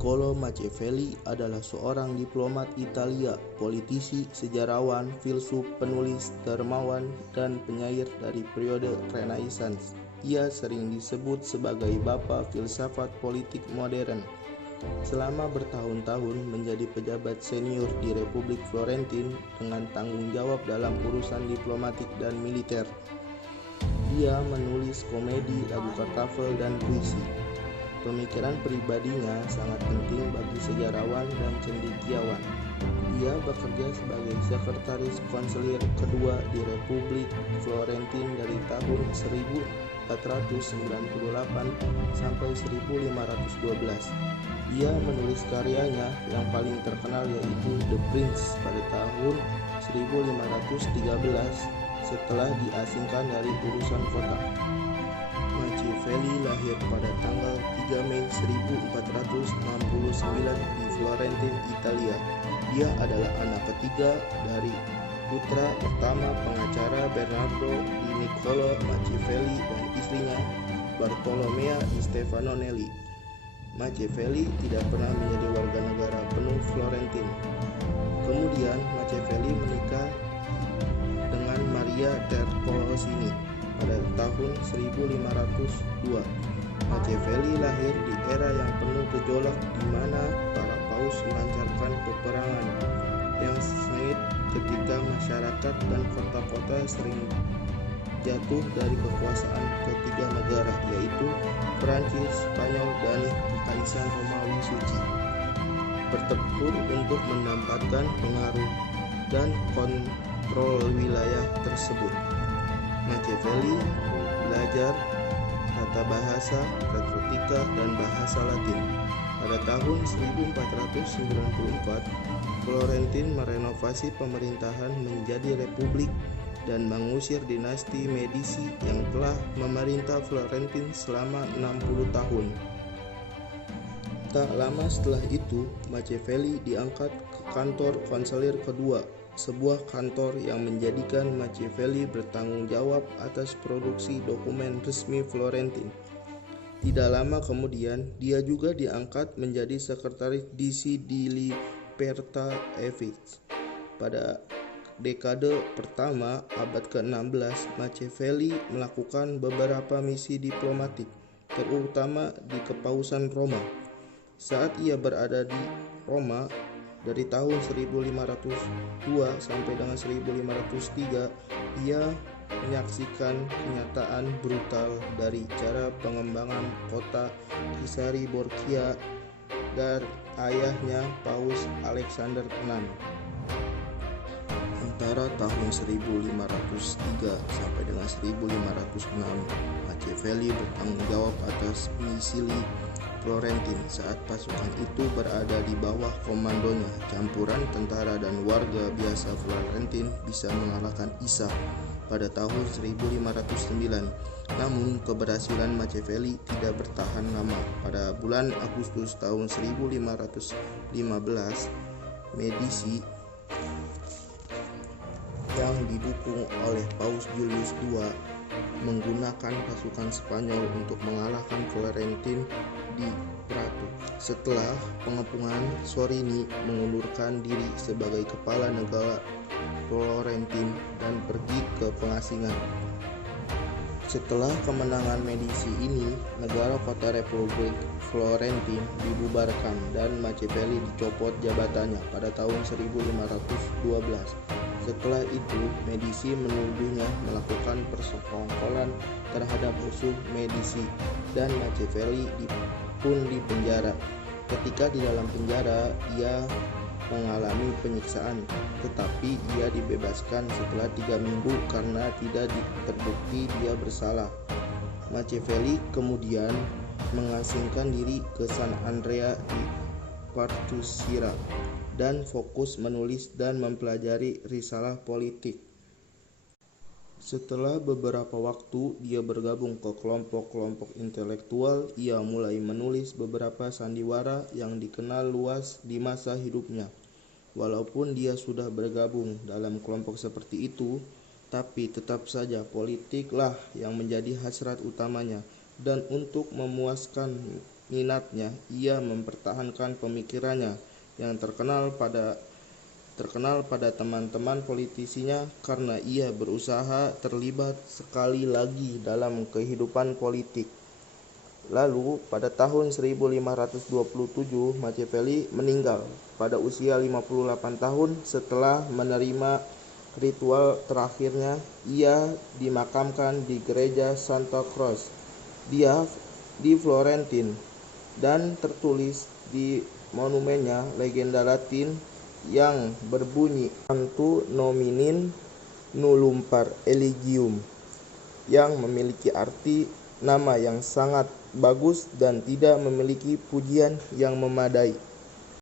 Niccolò Machiavelli adalah seorang diplomat Italia, politisi, sejarawan, filsuf, penulis, dermawan, dan penyair dari periode Renaissance. Ia sering disebut sebagai Bapak Filsafat Politik Modern. Selama bertahun-tahun menjadi pejabat senior di Republik Florentin dengan tanggung jawab dalam urusan diplomatik dan militer. Dia menulis komedi, lagu kartafel, dan puisi. Pemikiran pribadinya sangat penting bagi sejarawan dan cendekiawan. Ia bekerja sebagai sekretaris konselir kedua di Republik Florentin dari tahun 1498 sampai 1512. Ia menulis karyanya yang paling terkenal yaitu The Prince pada tahun 1513 setelah diasingkan dari urusan kota. Machiavelli lahir pada tanggal 3 Mei 1469 di Florentin, Italia. Dia adalah anak ketiga dari putra pertama pengacara Bernardo di Niccolò Machiavelli dan istrinya Bartolomea di Stefano Nelli. Machiavelli tidak pernah menjadi warga negara penuh Florentin. Kemudian Machiavelli menikah dengan Maria Terpolsini pada tahun 1502. Machiavelli lahir di era yang penuh gejolak di mana para paus melancarkan peperangan yang sengit ketika masyarakat dan kota-kota sering jatuh dari kekuasaan ketiga negara yaitu Prancis, Spanyol, dan Kekaisaran Romawi Suci. Bertempur untuk mendapatkan pengaruh dan kontrol wilayah tersebut. Machiavelli belajar tata bahasa, retorika, dan bahasa Latin. Pada tahun 1494, Florentin merenovasi pemerintahan menjadi republik dan mengusir dinasti Medici yang telah memerintah Florentin selama 60 tahun. Tak lama setelah itu, Machiavelli diangkat ke kantor konselir kedua, sebuah kantor yang menjadikan Machiavelli bertanggung jawab atas produksi dokumen resmi Florentin. Tidak lama kemudian, dia juga diangkat menjadi sekretaris DC di Libertà Effigie. Pada dekade pertama abad ke-16, Machiavelli melakukan beberapa misi diplomatik, terutama di Kepausan Roma. Saat ia berada di Roma, dari tahun 1502 sampai dengan 1503, ia menyaksikan kenyataan brutal dari cara pengembangan kota Kisari Borgia dari ayahnya Paus Alexander VI. Antara tahun 1503 sampai dengan 1506, Machiavelli bertanggung jawab atas misili Florentin saat pasukan itu berada di bawah komandonya. Campuran tentara dan warga biasa Florentin bisa mengalahkan Isa pada tahun 1509. Namun keberhasilan Machiavelli tidak bertahan lama. Pada bulan Agustus tahun 1515, Medici yang didukung oleh Paus Julius II menggunakan pasukan Spanyol untuk mengalahkan Florentin di Prato. Setelah pengepungan, Sorini mengundurkan diri sebagai kepala negara Florentin dan pergi ke pengasingan. Setelah kemenangan Medici ini, negara kota Republik Florentin dibubarkan dan Machiavelli dicopot jabatannya pada tahun 1512. Setelah itu, Medici menuduhnya melakukan persekongkolan terhadap musuh Medici dan Machiavelli pun dipenjara. Ketika di dalam penjara, ia mengalami penyiksaan, tetapi ia dibebaskan setelah 3 minggu karena tidak terbukti dia bersalah. Machiavelli kemudian mengasingkan diri ke San Andrea di Partusira dan fokus menulis dan mempelajari risalah politik. Setelah beberapa waktu dia bergabung ke kelompok-kelompok intelektual, ia mulai menulis beberapa sandiwara yang dikenal luas di masa hidupnya. Walaupun dia sudah bergabung dalam kelompok seperti itu, tapi tetap saja politiklah yang menjadi hasrat utamanya. Dan untuk memuaskan minatnya, ia mempertahankan pemikirannya yang terkenal pada teman-teman politisinya karena ia berusaha terlibat sekali lagi dalam kehidupan politik. Lalu, pada tahun 1527, Machiavelli meninggal pada usia 58 tahun setelah menerima ritual terakhirnya. Ia dimakamkan di gereja Santa Croce di Florentin dan tertulis di monumennya legenda Latin yang berbunyi Tantu nominin nullum par eligium, yang memiliki arti nama yang sangat bagus dan tidak memiliki pujian yang memadai.